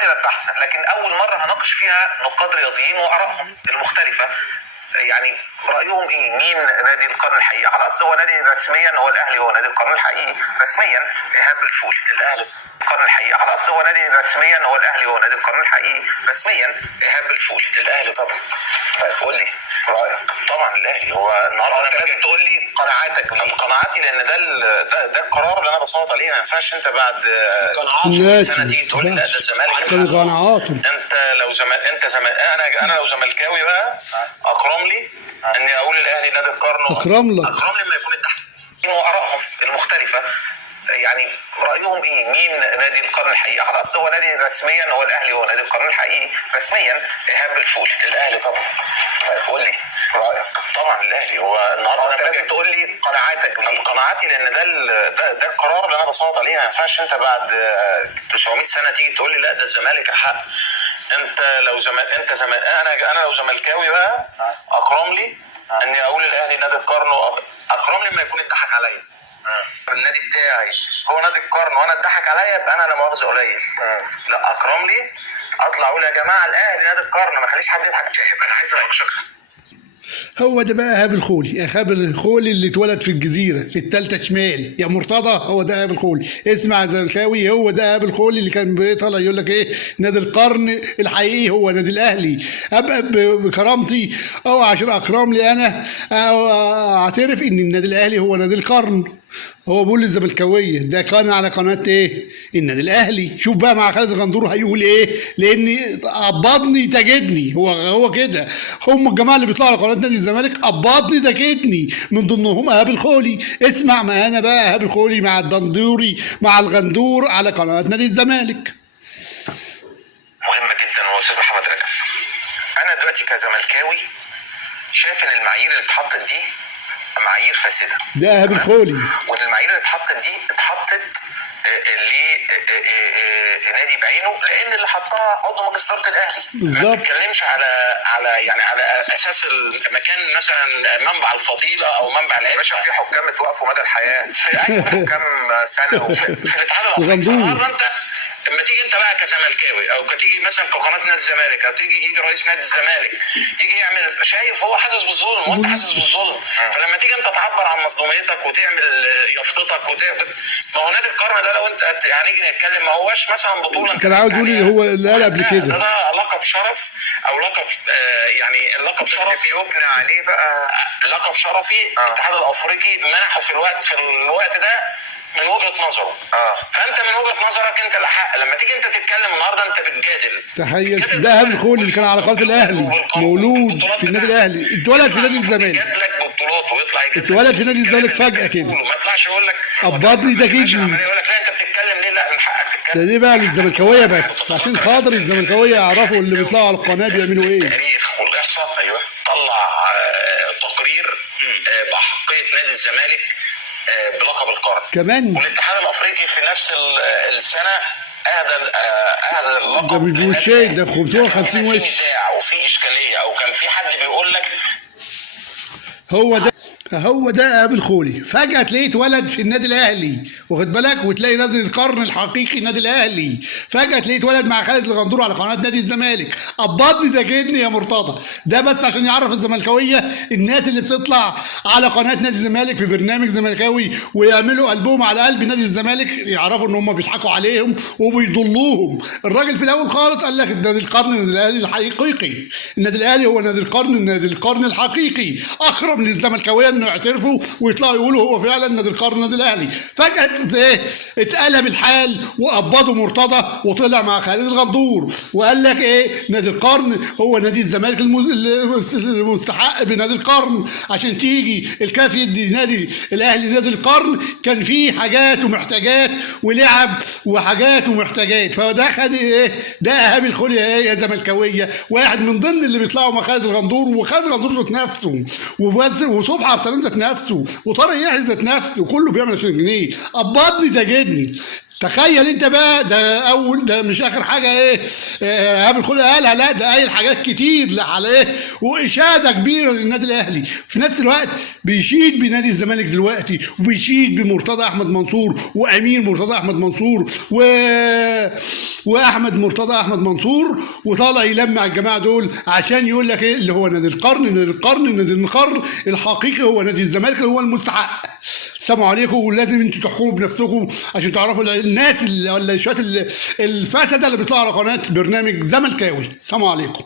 قتلت بحثا، لكن اول مره هناقش فيها نقاد رياضيين وارائهم المختلفه. يعني رايهم ايه؟ مين نادي القرن الحقيقي؟ خلاص هو نادي رسميا، هو الاهلي هو نادي القرن الحقيقي رسميا. ايهاب الفولي الاهلي القرن الحقيقي، خلاص هو نادي رسميا، هو الاهلي هو نادي القرن الحقيقي رسميا. ايهاب الفولي الاهلي طبعا. طيب قول لي رايك. طبعا الاهلي هو النهارده. انا لازم تقول لي قناعاتك. قناعاتي لان ده القرار اللي انا بصوت عليه. ما ينفعش انت بعد 10 سنه تيجي تقول لي لا ده الزمالك. انت لو انا لو زملكاوي بقى اكرم لي اني اقول الاهلي نادي القرن. اكرم لي ما يكون التحكيم وارائهم المختلفه. يعني رايهم ايه؟ مين نادي القرن الحقيقي؟ خلاص هو نادي رسميا، هو الاهلي هو نادي القرن الحقيقي رسميا. ايهاب الفولي الاهلي طبعا. طيب قول لي رايك. طبعا الاهلي هو النهارده. انا لازم تقول لي قناعاتك. قناعاتي لان ده القرار اللي انا بصوت عليه. ما ينفعش انت بعد 900 سنه تيجي تقول لي لا ده الزمالك الحق. انت لو انا لو زملكاوي بقى اكرم لي اني اقول الاهلي نادي القرن. اكرم لي ما يكون اتضحك عليا. النادي بتاعي هو نادي القرن وانا اتضحك عليا يبقى انا لا مؤاخذه قليل. لا اكرم لي اطلع اقول يا جماعه الاهلي نادي القرن، ما خليش حد يضحك. انا عايز اناقشك. هو ده بقى ايهاب الخولي. ايهاب الخولي اللي اتولد في الجزيره في الثالثه شمال يا مرتضى. هو ده ايهاب الخولي. اسمع يا زملكاوي، هو ده ايهاب الخولي اللي كان بيطلع يقول لك ايه؟ نادي القرن الحقيقي هو نادي الاهلي. ابقى بكرامتي او عشان اكرم لي انا اعترف ان النادي الاهلي هو نادي القرن. هو بيقول للزملكاويه ده كان على قناه ايه؟ النادي الاهلي. شوف بقى مع خالد الغندور هيقول ايه؟ لاني قبضني تجدني. هو كده. هم الجماعه اللي بيطلعوا على قناه نادي الزمالك قبضني تجدني، من ضمنهم ايهاب الخولي. اسمع معانا بقى ايهاب الخولي مع الدندوري مع الغندور على قناه نادي الزمالك. مهمه جدا يا استاذ محمد رجب. انا دلوقتي كزملكاوي شايف ان المعايير اللي اتحطت دي معايير فاسده. ده ايهاب الخولي. وان المعايير اللي اتحطت دي اتحطت لنادي بعينه، لان اللي حطها عضو مجلس اداره الاهلي. بالظبط. ما بتتكلمش على اساس المكان مثلا منبع الفضيله او منبع العلم. باشا في حكام اتوقفوا مدى الحياه في اي حكام سنه في الاتحاد الافريقي. النهارده انت لما تيجي انت بقى كزملكاوي او تيجي مثلا كقناه نادي الزمالك او يجي رئيس نادي الزمالك يجي يعمل، شايف هو حاسس بالظلم وانت حاسس بالظلم. فلما تيجي انت تعبر عن مظلوميتك وتعمل يافطتك ما هو نادي القرن ده لو انت هنيجي نتكلم ما هوش مثلا بطوله. كان عاوز يقول هو اللي قال قبل كده ده لقب شرف او لقب يعني اللقب شرفي يبنى عليه بقى. لقب شرفي الاتحاد الافريقي منحه في الوقت ده من وجهه نظره. فانت من وجهه نظرك انت الاحق. لما تيجي انت تتكلم النهارده انت بتجادل. تخيل ده ايهاب الخولي اللي كان على قناه الاهلي، مولود في النادي الاهلي، اتولد في نادي الزمالك. اتولد في نادي الزمالك فجاه كده. ما يطلعش يقول لك قبضني ده جدني. يقول لك لا انت بتتكلم ليه؟ لا من حقك تتكلم. ده ليه بقى للزملكاويه بس عشان خاطر الزملكاويه يعرفوا اللي بيطلعوا على القناه بيعملوا ايه. التاريخ والاحصاء طلع تقرير باحقيه نادي الزمالك بلقب القرن كمان. والاتحاد الافريقي في نفس السنه اهدى اللقب. ده مش بالشيء ده 550 وش. في نزاع وفي اشكاليه او كان في حد بيقول لك هو ده ايهاب الخولي. فجأة تلاقيه اتولد في النادي الأهلي، واخد بالك؟ وتلاقي نادي القرن الحقيقي النادي الأهلي. فجأة تلاقيه اتولد مع خالد الغندور على قناة نادي الزمالك. قبضني ده جدني يا مرتضى. ده بس عشان يعرف الزملكاوية الناس اللي بتطلع على قناة نادي الزمالك في برنامج زملكاوي ويعملوا قلبهم على قلب نادي الزمالك، يعرفوا ان هم بيضحكوا عليهم وبيضلوهم. الراجل في الأول خالص قال لك نادي القرن النادي الأهلي الحقيقي. النادي الأهلي هو نادي القرن الحقيقي. أقرب للزملكاوية انه يعترفوا ويطلعوا يقولوا هو فعلا نادي القرن نادي الاهلي. فجاه اتقلب الحال وقبضوا مرتضى وطلع مع خالد الغندور وقال لك ايه؟ نادي القرن هو نادي الزمالك المستحق بنادي القرن. عشان تيجي الكاف يدي نادي الاهلي نادي القرن كان فيه حاجات ومحتاجات ولعب وحاجات ومحتاجات. فده خد ايه؟ ده ايهاب الخولي ايه يا زملكاويه؟ واحد من ضمن اللي بيطلعوا مع خالد الغندور، وخالد الغندور ذات نفسه وصبحي عبد السلام ذات نفسه وطارق يحيى ذات نفسه وكله بيعمل 20 جنيه. قبضني ده جدني. تخيل انت بقى، ده مش اخر حاجه ايه ايهاب الخولي قالها، لا ده قايل حاجات كتير على ايه، واشاده كبيره للنادي الاهلي. في نفس الوقت بيشيد بنادي الزمالك دلوقتي، وبيشيد بمرتضى احمد منصور وامير مرتضى احمد منصور واحمد مرتضى احمد منصور، وطالع يلمع الجماعه دول عشان يقول لك ايه اللي هو نادي القرن، نادي القرن، نادي القرن الحقيقي هو نادي الزمالك اللي هو المستحق. السلام عليكم. ولازم انتوا تحكموا بنفسكم عشان تعرفوا الناس ولا الشوات الفاسده اللي بيطلعوا على قناه برنامج زملكاوي. السلام عليكم.